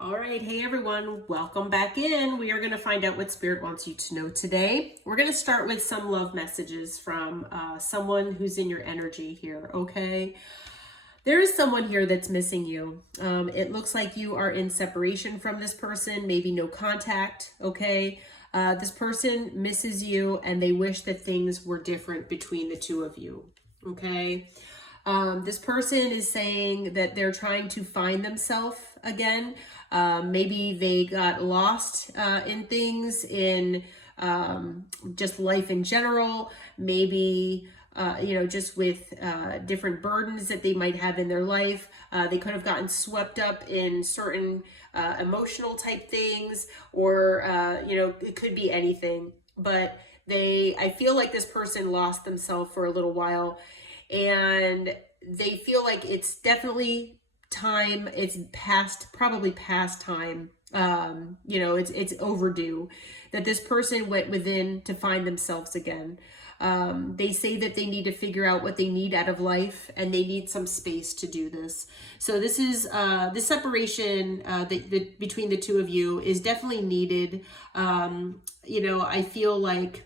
All right, hey everyone, welcome back in. We are going to find out what Spirit wants you to know today. We're going to start with some love messages from someone who's in your energy here, okay? There is someone here that's missing you. It looks like you are in separation from this person, maybe no contact, okay? This person misses you and they wish that things were different between the two of you, okay? This person is saying that they're trying to find themselves again. Maybe they got lost in things, in just life in general. Maybe, just with different burdens that they might have in their life. They could have gotten swept up in certain emotional type things, or, it could be anything. But I feel like this person lost themselves for a little while, and they feel like it's definitely time. It's probably past time. It's overdue that this person went within to find themselves again. They say that they need to figure out what they need out of life, and they need some space to do this. So this is the separation between the two of you is definitely needed. I feel like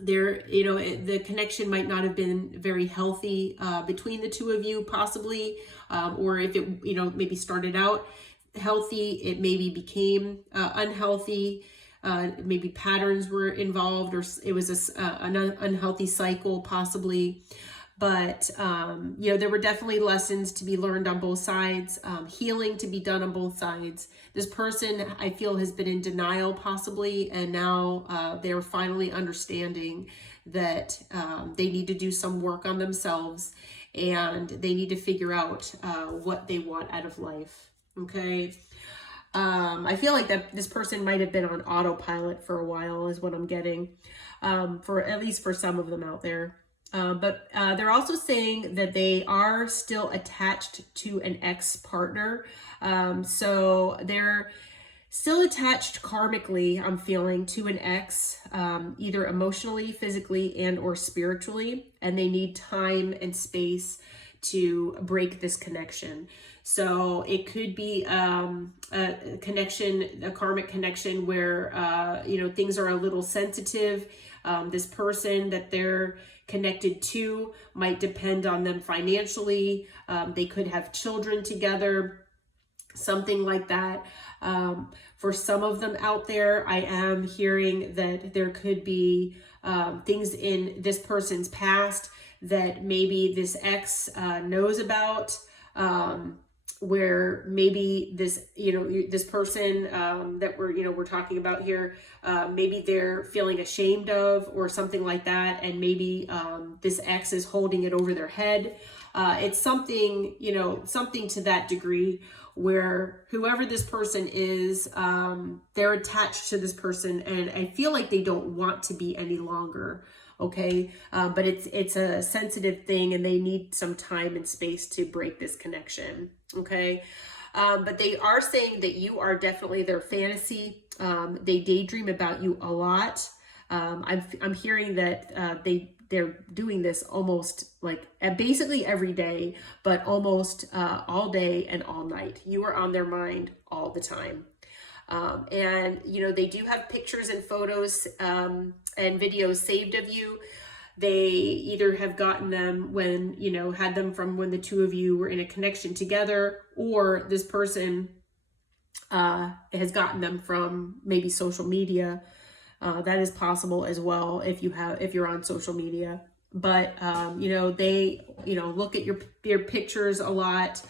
the connection might not have been very healthy between the two of you, possibly, or if it maybe started out healthy, it maybe became unhealthy. Maybe patterns were involved, or it was an unhealthy cycle, possibly. But, there were definitely lessons to be learned on both sides, healing to be done on both sides. This person, I feel, has been in denial, possibly, and now they're finally understanding that they need to do some work on themselves, and they need to figure out what they want out of life, okay? I feel like that this person might have been on autopilot for a while, is what I'm getting, at least for some of them out there. But they're also saying that they are still attached to an ex-partner. So they're still attached karmically, I'm feeling, to an ex, either emotionally, physically, and or spiritually. And they need time and space to break this connection. So it could be a connection, a karmic connection where, things are a little sensitive. This person that they're connected to might depend on them financially. They could have children together, something like that. For some of them out there, I am hearing that there could be things in this person's past that maybe this ex knows about, where maybe this, this person that we're talking about here, maybe they're feeling ashamed of, or something like that. And maybe this ex is holding it over their head. It's something, something to that degree, where whoever this person is, they're attached to this person, and I feel like they don't want to be any longer. Okay. But it's a sensitive thing, and they need some time and space to break this connection. Okay. But they are saying that you are definitely their fantasy. They daydream about you a lot. I'm hearing that, they're doing this almost like basically every day, but almost all day and all night. You are on their mind all the time. And they do have pictures and photos and videos saved of you. They either have gotten them when, had them from when the two of you were in a connection together, or this person has gotten them from maybe social media. That is possible as well if you're on social media. But they look at your pictures a lot.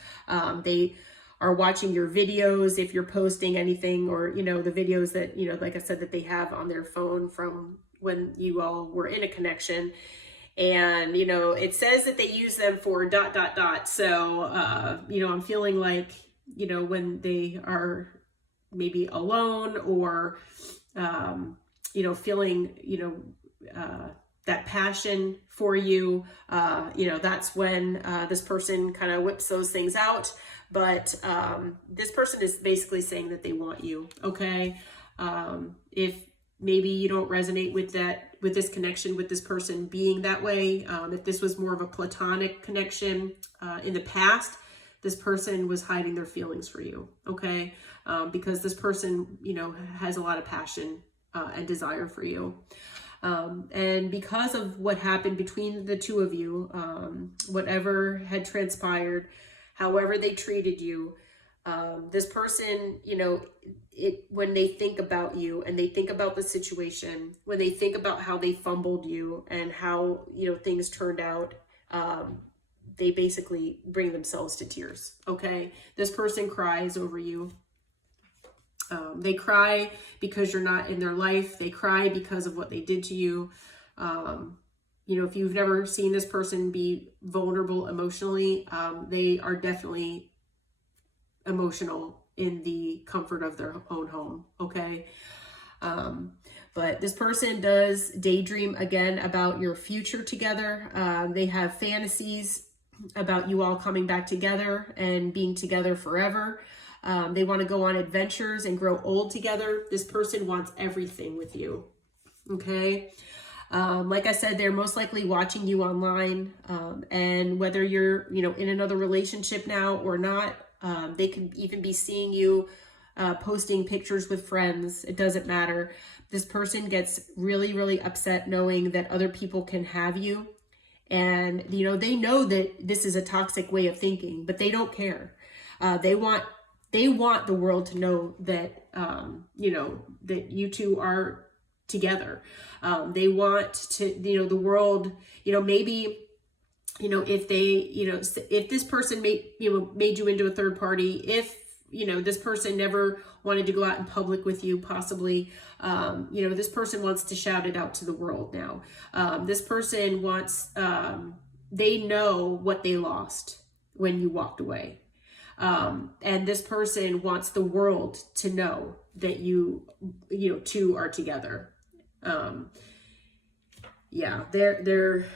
They are watching your videos if you're posting anything, or the videos that like I said, that they have on their phone from when you all were in a connection. And it says that they use them for ... So I'm feeling like when they are maybe alone, or feeling that passion for you, that's when this person kind of whips those things out. But this person is basically saying that they want you. Okay. If maybe you don't resonate with this connection with this person being that way, if this was more of a platonic connection in the past, this person was hiding their feelings for you, okay? Because this person, you know, has a lot of passion and desire for you. And because of what happened between the two of you, whatever had transpired, however they treated you, this person, you know, when they think about you and they think about the situation, when they think about how they fumbled you and how, you know, things turned out, they basically bring themselves to tears, okay? This person cries over you. They cry because you're not in their life. They cry because of what they did to you. You know, if you've never seen this person be vulnerable emotionally, they are definitely emotional in the comfort of their own home, okay? But this person does daydream again about your future together. They have fantasies about you all coming back together and being together forever. They want to go on adventures and grow old together. This person wants everything with you, okay? Like I said, they're most likely watching you online, and whether you're, you know, in another relationship now or not, they can even be seeing you posting pictures with friends. It doesn't matter. This person gets really, really upset knowing that other people can have you. And, you know, they know that this is a toxic way of thinking, but they don't care. They want the world to know that, you know, that you two are together. They want to, you know, the world, you know, maybe, you know, if they, you know, if this person made you into a third party, if, you know, this person never wanted to go out in public with you, possibly, you know, this person wants to shout it out to the world now. This person wants, they know what they lost when you walked away. And this person wants the world to know that you know, two are together. Yeah, they,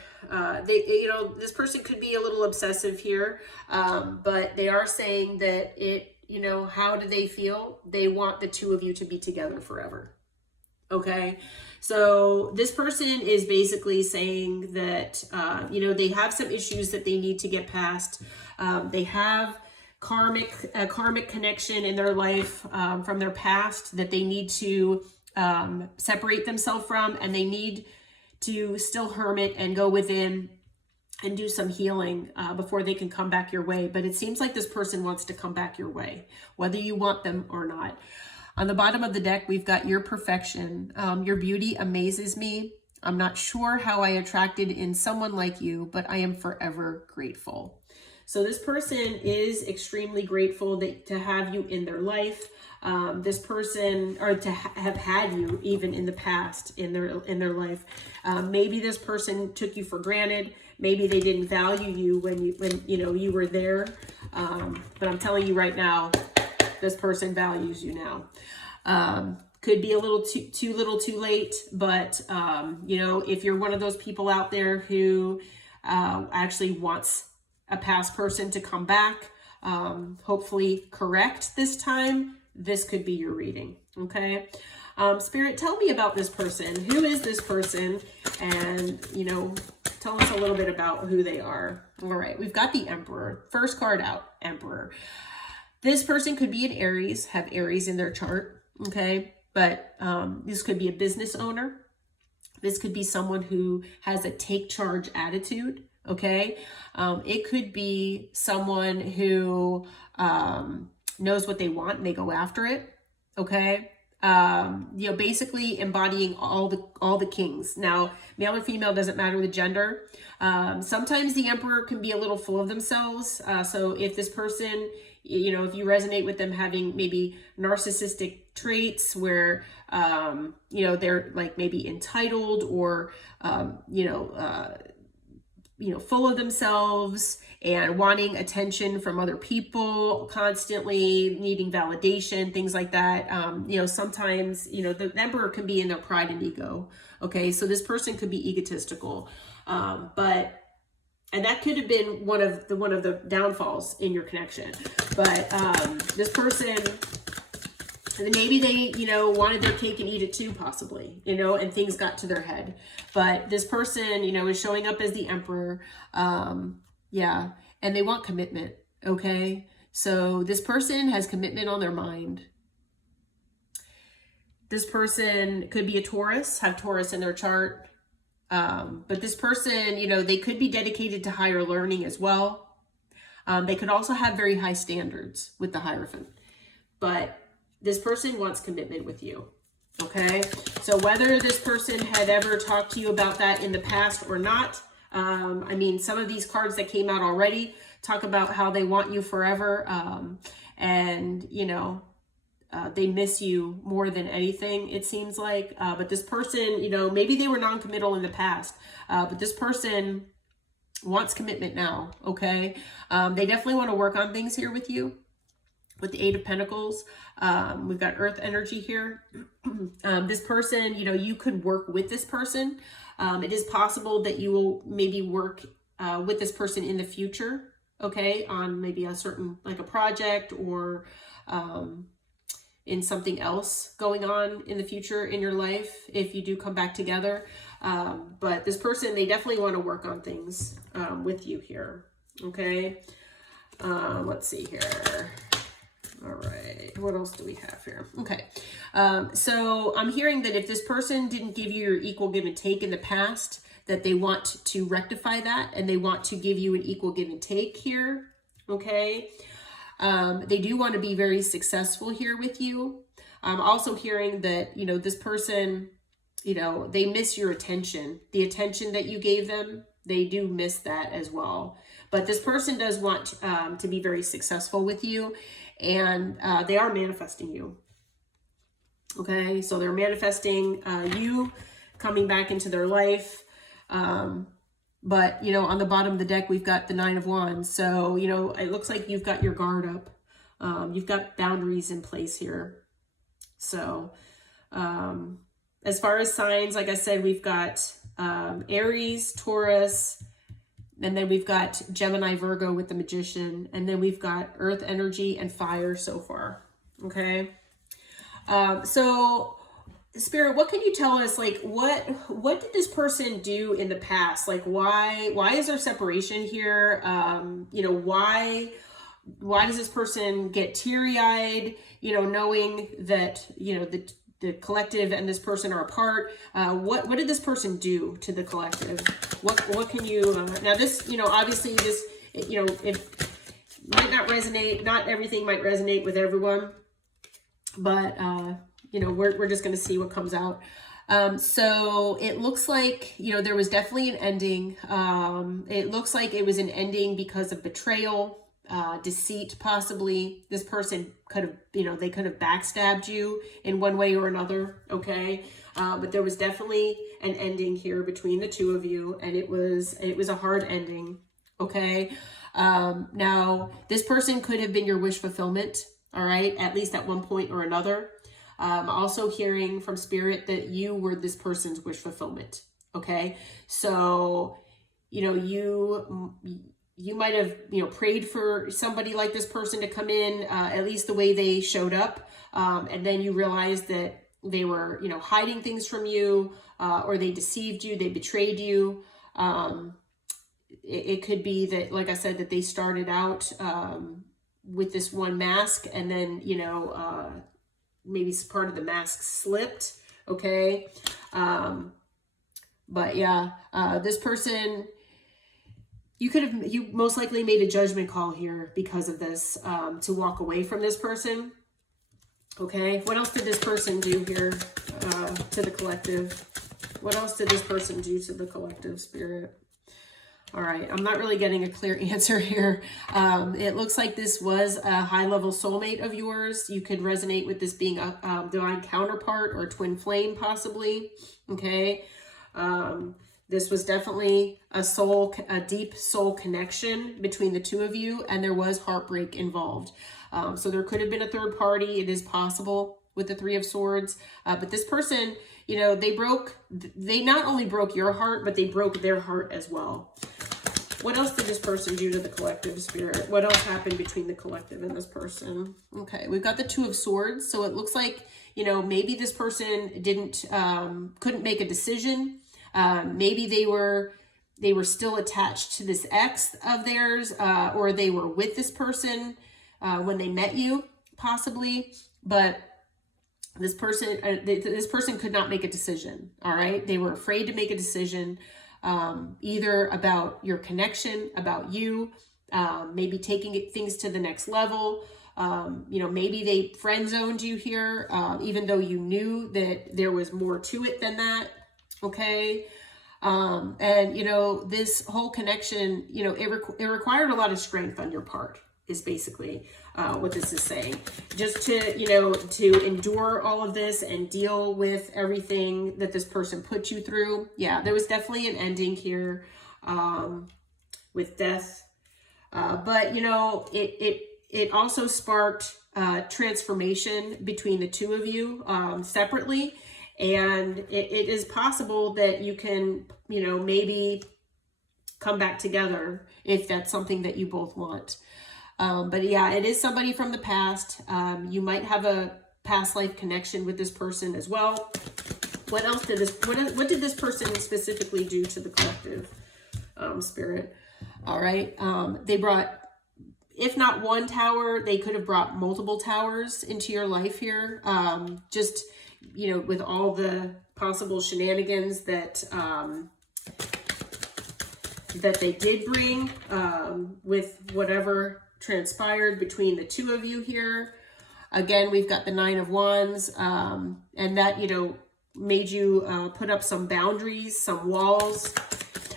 you know, this person could be a little obsessive here, but they are saying that you know, how do they feel? They want the two of you to be together forever. Okay. So this person is basically saying that, you know, they have some issues that they need to get past. They have a karmic connection in their life, from their past that they need to, separate themselves from, and they need to still hermit and go within and do some healing before they can come back your way. But it seems like this person wants to come back your way, whether you want them or not. On the bottom of the deck, we've got your perfection. Your beauty amazes me. I'm not sure how I attracted in someone like you, but I am forever grateful. So this person is extremely grateful to have you in their life. This person, or to have had you even in the past in their life. Maybe this person took you for granted. Maybe they didn't value you when you know you were there. But I'm telling you right now, this person values you now. Could be a little too little too late, but you know, if you're one of those people out there who actually wants a past person to come back, hopefully correct this time, this could be your reading. Okay. Spirit, tell me about this person. Who is this person? And, you know, tell us a little bit about who they are. All right. We've got the Emperor. First card out, Emperor. This person could be an Aries, have Aries in their chart. Okay. But this could be a business owner. This could be someone who has a take charge attitude. Okay. It could be someone who knows what they want and they go after it. Okay. You know, basically embodying all the kings. Now, male or female, doesn't matter the gender. Sometimes the Emperor can be a little full of themselves. So if this person, you know, if you resonate with them having maybe narcissistic traits where, you know, they're like maybe entitled or, you know, full of themselves and wanting attention from other people, constantly needing validation, things like that. You know, sometimes, you know, the Emperor can be in their pride and ego. Okay. So this person could be egotistical. And that could have been one of the downfalls in your connection. But, this person, maybe they, you know, wanted their cake and eat it too, possibly, you know, and things got to their head. But this person, you know, is showing up as the Emperor. Yeah. And they want commitment. Okay, so this person has commitment on their mind. This person could be a Taurus, have Taurus in their chart. But this person, you know, they could be dedicated to higher learning as well. They could also have very high standards with the Hierophant. But this person wants commitment with you. Okay, so whether this person had ever talked to you about that in the past or not, I mean, some of these cards that came out already talk about how they want you forever, and, you know, they miss you more than anything, it seems like. But this person, you know, maybe they were non-committal in the past, but this person wants commitment now, okay? They definitely want to work on things here with you. With the Eight of Pentacles, we've got Earth energy here. This person, you know, you could work with this person. It is possible that you will maybe work with this person in the future, okay, on maybe a certain, like a project or in something else going on in the future in your life if you do come back together. But this person, they definitely want to work on things with you here, okay? Let's see here. All right, what else do we have here? Okay, so I'm hearing that if this person didn't give you your equal give and take in the past, that they want to rectify that and they want to give you an equal give and take here, okay? They do want to be very successful here with you. I'm also hearing that, you know, this person, you know, they miss your attention. The attention that you gave them, they do miss that as well. But this person does want to be very successful with you, and they are manifesting you. Okay, so they're manifesting you coming back into their life. But, you know, on the bottom of the deck, we've got the Nine of Wands. So, you know, it looks like you've got your guard up. You've got boundaries in place here. So, as far as signs, like I said, we've got Aries, Taurus, and then we've got Gemini, Virgo with the Magician, and then we've got Earth energy and fire so far. Okay. So Spirit, what can you tell us? Like, what did this person do in the past? Like, why is there separation here? You know, why does this person get teary-eyed, you know, knowing that, you know, the collective and this person are apart? What did this person do to the collective? What can you, now this, you know, obviously this, you know, it might not resonate, not everything might resonate with everyone, but, you know, we're just going to see what comes out. So it looks like, you know, there was definitely an ending. It looks like it was an ending because of betrayal, deceit, possibly. This person could have, you know, they could have backstabbed you in one way or another, okay? But there was definitely an ending here between the two of you, and it was a hard ending, okay? Now, this person could have been your wish fulfillment, all right, at least at one point or another. Also hearing from Spirit that you were this person's wish fulfillment, okay? So, you know, you might have, you know, prayed for somebody like this person to come in, at least the way they showed up, and then you realized that they were, you know, hiding things from you, or they deceived you, they betrayed you. It could be that, like I said, that they started out with this one mask, and then, you know, maybe part of the mask slipped, okay? But yeah, this person, you most likely made a judgment call here because of this, to walk away from this person, okay? What else did this person do here to the collective? What else did this person do to the collective, Spirit? All right, I'm not really getting a clear answer here. It looks like this was a high-level soulmate of yours. You could resonate with this being a divine counterpart or a twin flame, possibly, okay? This was definitely a deep soul connection between the two of you, and there was heartbreak involved. So there could have been a third party. It is possible with the Three of Swords. But this person, you know, they not only broke your heart, but they broke their heart as well. What else did this person do to the collective, Spirit? What else happened between the collective and this person? Okay, we've got the Two of Swords. So it looks like, you know, maybe this person couldn't make a decision. Maybe they were, they were still attached to this ex of theirs, or they were with this person when they met you, possibly. But this person could not make a decision. All right, they were afraid to make a decision, either about your connection, about you, maybe taking things to the next level. Maybe they friend zoned you here, even though you knew that there was more to it than that. Okay. This whole connection, it required a lot of strength on your part, is basically what this is saying. Just to endure all of this and deal with everything that this person put you through. Yeah, there was definitely an ending here with death. But it also sparked transformation between the two of you separately. And it is possible that you can, maybe come back together if that's something that you both want. But yeah, it is somebody from the past. You might have a past life connection with this person as well. What else what did this person specifically do to the collective, Spirit? All right. They brought, if not one tower, they could have brought multiple towers into your life here. With all the possible shenanigans that they did bring, with whatever transpired between the two of you here. Again, we've got the 9 of Wands, and that, made you put up some boundaries, some walls.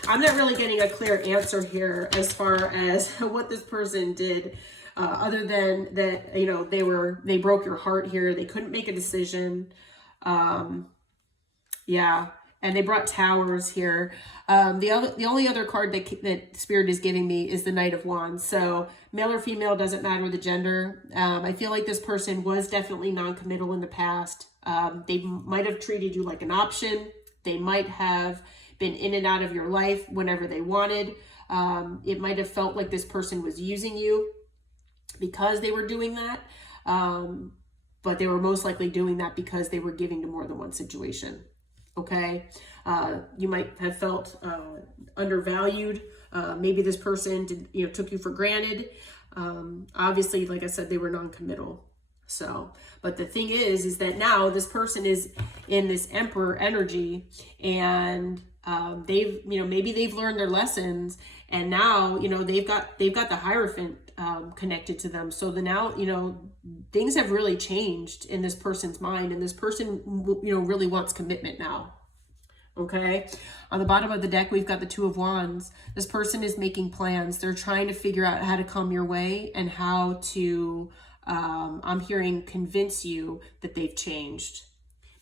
I'm not really getting a clear answer here as far as what this person did, other than that, they broke your heart here. They couldn't make a decision. Yeah. And they brought towers here. The only other card that Spirit is giving me is the Knight of Wands. So male or female, doesn't matter the gender. I feel like this person was definitely non-committal in the past. They might have treated you like an option. They might have been in and out of your life whenever they wanted. It might have felt like this person was using you because they were doing that. But they were most likely doing that because they were giving to more than one situation. Okay. You might have felt undervalued. Maybe this person took you for granted. Obviously, like I said, they were non-committal. So, but the thing is that now this person is in this Emperor energy, and maybe they've learned their lessons, and now, they've got the Hierophant connected to them. So now, things have really changed in this person's mind, and this person, really wants commitment now. Okay. On the bottom of the deck, we've got the 2 of Wands. This person is making plans. They're trying to figure out how to come your way and how to, I'm hearing, convince you that they've changed,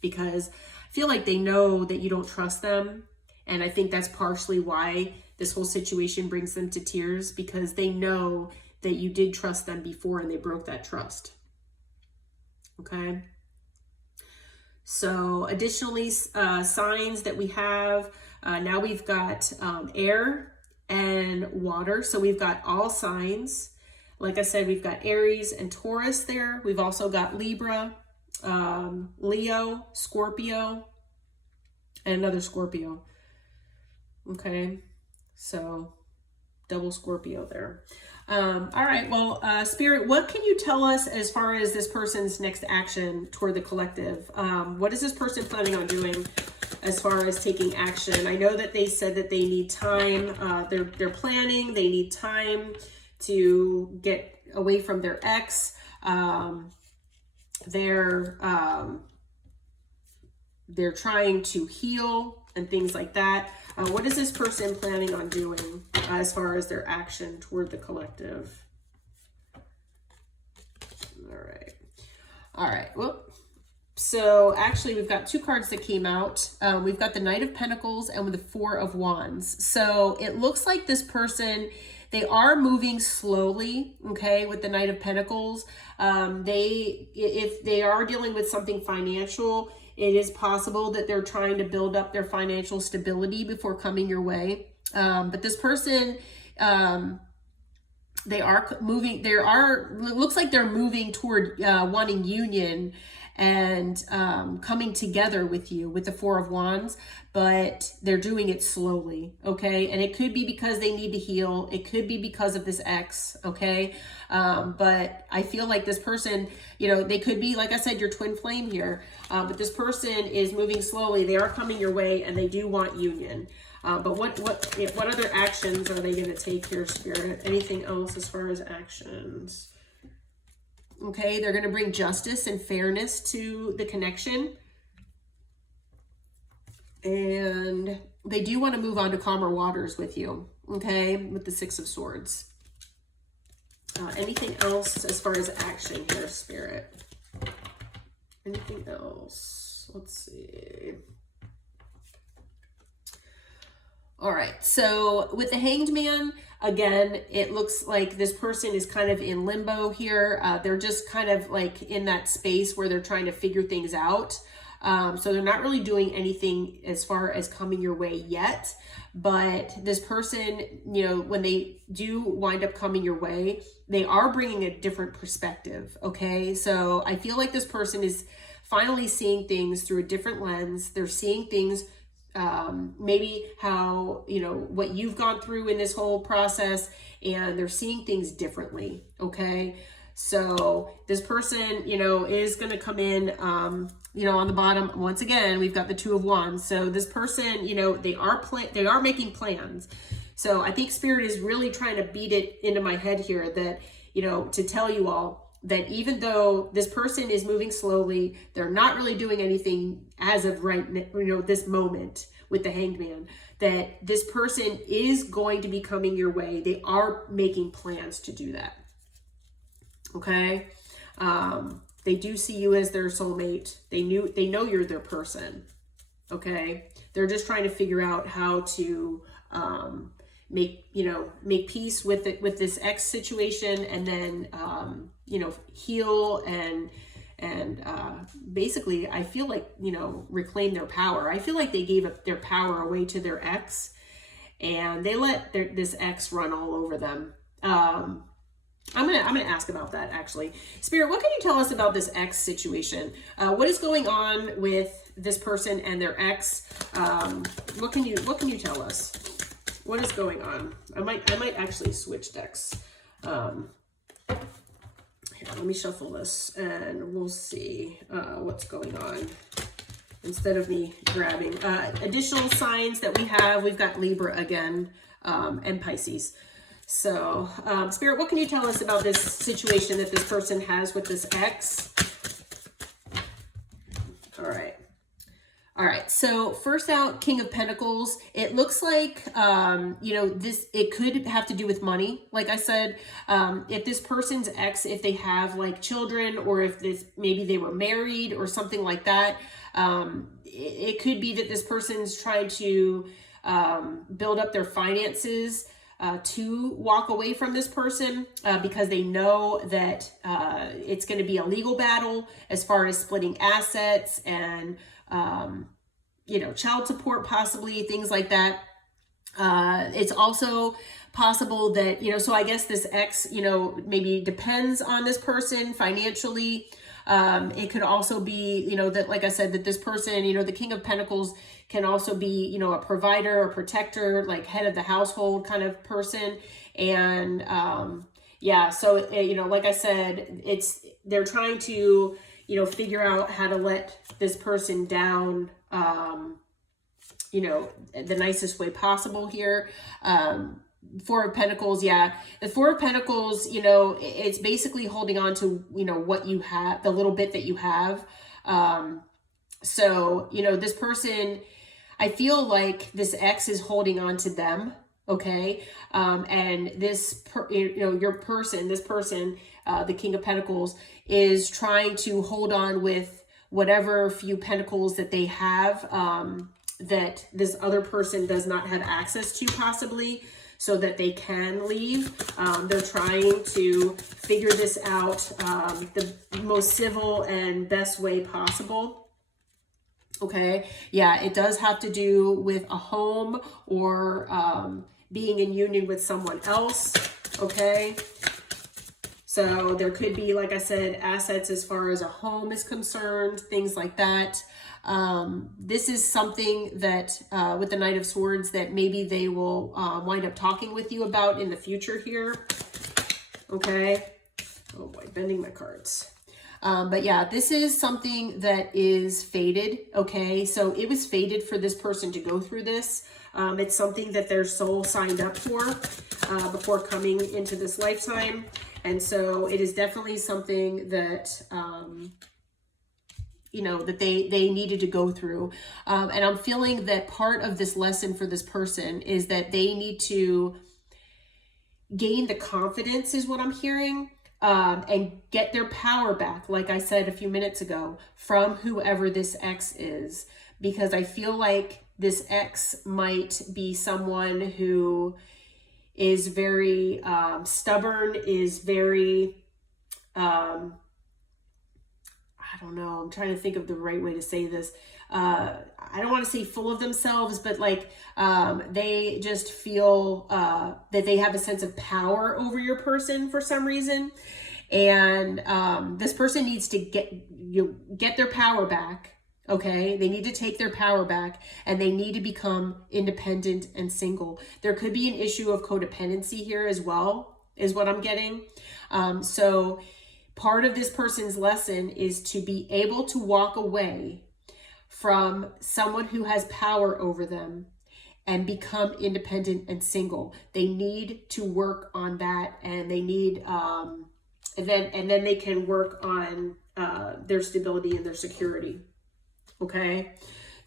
because I feel like they know that you don't trust them. And I think that's partially why this whole situation brings them to tears, because they know that you did trust them before and they broke that trust. Okay. So additionally, signs that we have, now we've got air and water. So we've got all signs. Like I said, we've got Aries and Taurus there. We've also got Libra, Leo, Scorpio, and another Scorpio. Okay, so double Scorpio there. All right, well, Spirit, what can you tell us as far as this person's next action toward the collective? What is this person planning on doing as far as taking action? I know that they said that they need time. They're planning. They need time to get away from their ex. They're trying to heal and things like that. What is this person planning on doing as far as their action toward the collective? All right. Well, so actually we've got 2 cards that came out. We've got the Knight of Pentacles and with the 4 of Wands. So it looks like this person, they are moving slowly, okay, with the Knight of Pentacles. If they are dealing with something financial, it is possible that they're trying to build up their financial stability before coming your way. But this person they are moving, looks like they're moving toward wanting union and coming together with you with the Four of Wands, but they're doing it slowly, okay? And it could be because they need to heal. It could be because of this ex, okay? But I feel like this person, you know, they could be, like I said, your twin flame here, but this person is moving slowly. They are coming your way and they do want union. But what other actions are they going to take here, Spirit? Anything else as far as actions? Okay, they're going to bring justice and fairness to the connection. And they do want to move on to calmer waters with you, okay, with the Six of Swords. Anything else as far as action here, Spirit? Anything else? Let's see. All right, so with the Hanged Man, again, it looks like this person is kind of in limbo here. They're just kind of like in that space where they're trying to figure things out. So they're not really doing anything as far as coming your way yet. But this person, you know, when they do wind up coming your way, they are bringing a different perspective, okay? So I feel like this person is finally seeing things through a different lens. They're seeing things maybe how, you know, what you've gone through in this whole process, and they're seeing things differently, okay? So this person, you know, is going to come in, you know, on the bottom. Once again, we've got the Two of Wands. So this person, you know, they are making plans. So I think Spirit is really trying to beat it into my head here that, you know, to tell you all that even though this person is moving slowly, they're not really doing anything as of right, you know, this moment with the Hanged Man, that this person is going to be coming your way. They are making plans to do that. Okay. They do see you as their soulmate. They know you're their person. Okay. They're just trying to figure out how to, make peace with it, with this ex situation, and then, you know, heal and basically I feel like, you know, reclaim their power. I feel like they gave up their power away to their ex and they let this ex run all over them. I'm gonna ask about that actually. Spirit, what can you tell us about this ex situation? What is going on with this person and their ex? What can you tell us? What is going on? I might actually switch decks. Here, let me shuffle this and we'll see what's going on. Instead of me grabbing additional signs that we have, we've got Libra again, and Pisces. So, Spirit, what can you tell us about this situation that this person has with this ex? All right. So first out, King of Pentacles. It looks like, you know, it could have to do with money. Like I said, if this person's ex, if they have like children, or if maybe they were married or something like that, it could be that this person's trying to build up their finances to walk away from this person because they know that it's going to be a legal battle as far as splitting assets and, you know, child support, possibly things like that. It's also possible that, you know, so I guess this ex, you know, maybe depends on this person financially. It could also be, you know, that, like I said, that this person, you know, the King of Pentacles can also be, you know, a provider, a protector, like head of the household kind of person. And, yeah, so, you know, like I said, they're trying to, you know, figure out how to let this person down, you know, the nicest way possible here. Four of Pentacles, yeah. The Four of Pentacles, you know, it's basically holding on to, you know, what you have, the little bit that you have. So, you know, this person, I feel like this ex is holding on to them, okay? And this, you know, this person, the King of Pentacles, is trying to hold on with whatever few pentacles that they have, that this other person does not have access to possibly, so that they can leave. They're trying to figure this out the most civil and best way possible. Okay, yeah, it does have to do with a home or being in union with someone else, okay? So there could be, like I said, assets as far as a home is concerned, things like that. This is something that with the Knight of Swords that maybe they will wind up talking with you about in the future here. Okay. Oh boy, bending my cards. But yeah, this is something that is fated. Okay. So it was fated for this person to go through this. It's something that their soul signed up for before coming into this lifetime. And so it is definitely something that, you know, that they needed to go through. And I'm feeling that part of this lesson for this person is that they need to gain the confidence, is what I'm hearing, and get their power back, like I said a few minutes ago, from whoever this ex is. Because I feel like this ex might be someone who is very stubborn, is very, I don't know, I'm trying to think of the right way to say this. I don't want to say full of themselves, but like they just feel that they have a sense of power over your person for some reason. And this person needs to get their power back. Okay, they need to take their power back, and they need to become independent and single. There could be an issue of codependency here as well, is what I'm getting. So part of this person's lesson is to be able to walk away from someone who has power over them and become independent and single. They need to work on that, and they need, and then they can work on their stability and their security. Okay,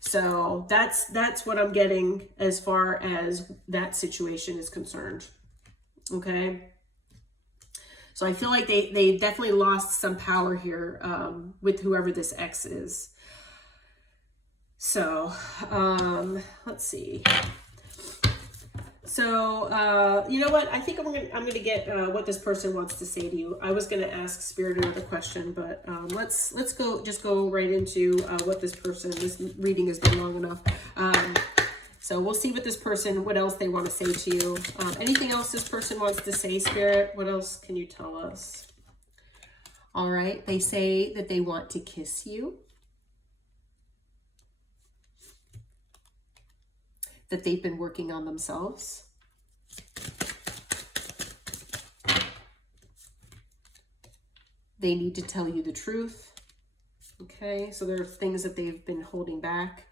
so that's what I'm getting as far as that situation is concerned. Okay, so I feel like they definitely lost some power here with whoever this ex is. So let's see. So you know what? I think I'm gonna get what this person wants to say to you. I was gonna ask Spirit another question, but let's go right into what this person. This reading has been long enough. So we'll see what this person, what else they want to say to you. Anything else this person wants to say, Spirit? What else can you tell us? All right. They say that they want to kiss you. That they've been working on themselves. They need to tell you the truth. Okay, so there are things that they've been holding back.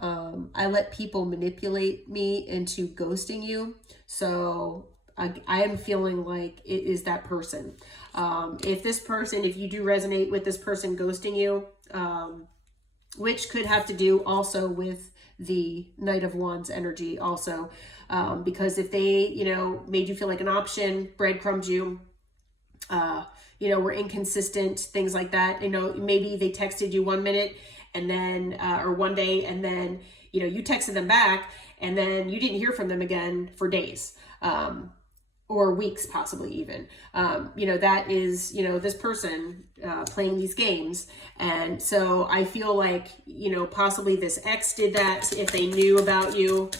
I let people manipulate me into ghosting you. So I am feeling like it is that person. If you do resonate with this person ghosting you, which could have to do also with the Knight of Wands energy also, because if they, made you feel like an option, breadcrumbed you, were inconsistent, things like that, maybe they texted you 1 minute and then, or one day, and then, you texted them back and then you didn't hear from them again for days, or weeks, possibly even. That is, this person playing these games. And so I feel like, possibly this ex did that if they knew about you.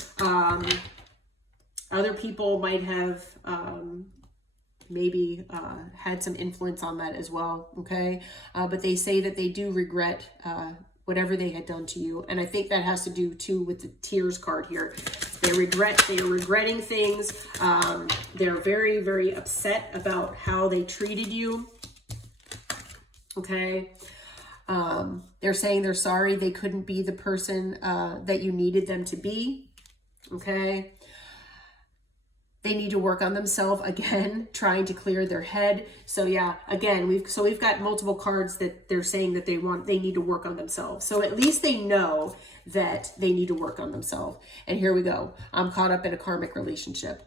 Other people might have maybe had some influence on that as well, okay? But they say that they do regret whatever they had done to you. And I think that has to do too with the Tears card here. They are regretting things. They're very, very upset about how they treated you. Okay. They're saying they're sorry they couldn't be the person that you needed them to be. Okay. They need to work on themselves again, trying to clear their head. So yeah, again, we've got multiple cards that they're saying that they need to work on themselves. So at least they know that they need to work on themselves. And here we go. I'm caught up in a karmic relationship.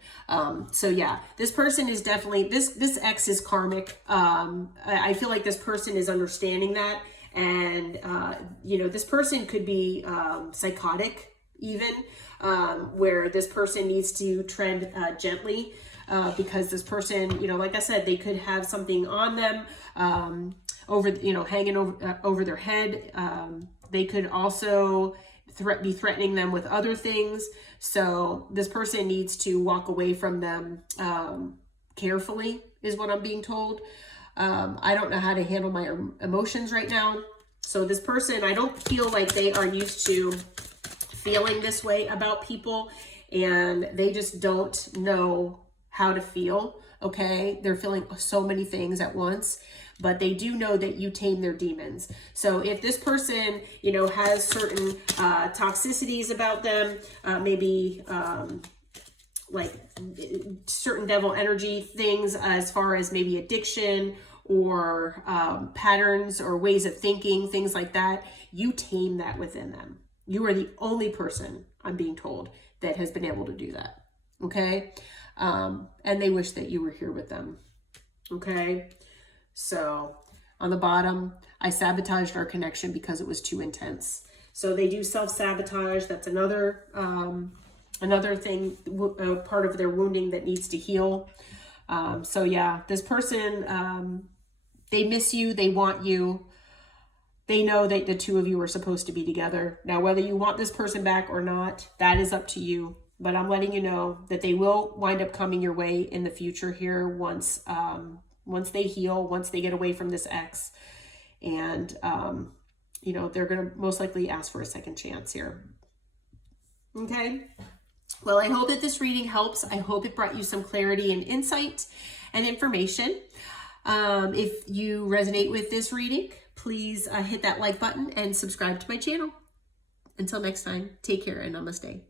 So yeah, this person is definitely, this ex is karmic. I feel like this person is understanding that. And, this person could be psychotic even, where this person needs to tread gently, because this person, like I said, they could have something on them, hanging over their head. They could also, be threatening them with other things. So this person needs to walk away from them carefully, is what I'm being told. I don't know how to handle my emotions right now. So this person, I don't feel like they are used to feeling this way about people, and they just don't know how to feel. Okay, they're feeling so many things at once, but they do know that you tame their demons. So if this person, you know, has certain toxicities about them, maybe like certain devil energy things, as far as maybe addiction or patterns or ways of thinking, things like that, you tame that within them. You are the only person, I'm being told, that has been able to do that. Okay. And they wish that you were here with them. Okay. So on the bottom, I sabotaged our connection because it was too intense. So they do self-sabotage. That's another thing, part of their wounding that needs to heal. So yeah, this person, they miss you. They want you. They know that the two of you are supposed to be together. Now, whether you want this person back or not, that is up to you. But I'm letting you know that they will wind up coming your way in the future here once they heal, once they get away from this ex. And, you know, they're going to most likely ask for a second chance here. Okay. Well, I hope that this reading helps. I hope it brought you some clarity and insight and information. If you resonate with this reading, please hit that like button and subscribe to my channel. Until next time, take care and namaste.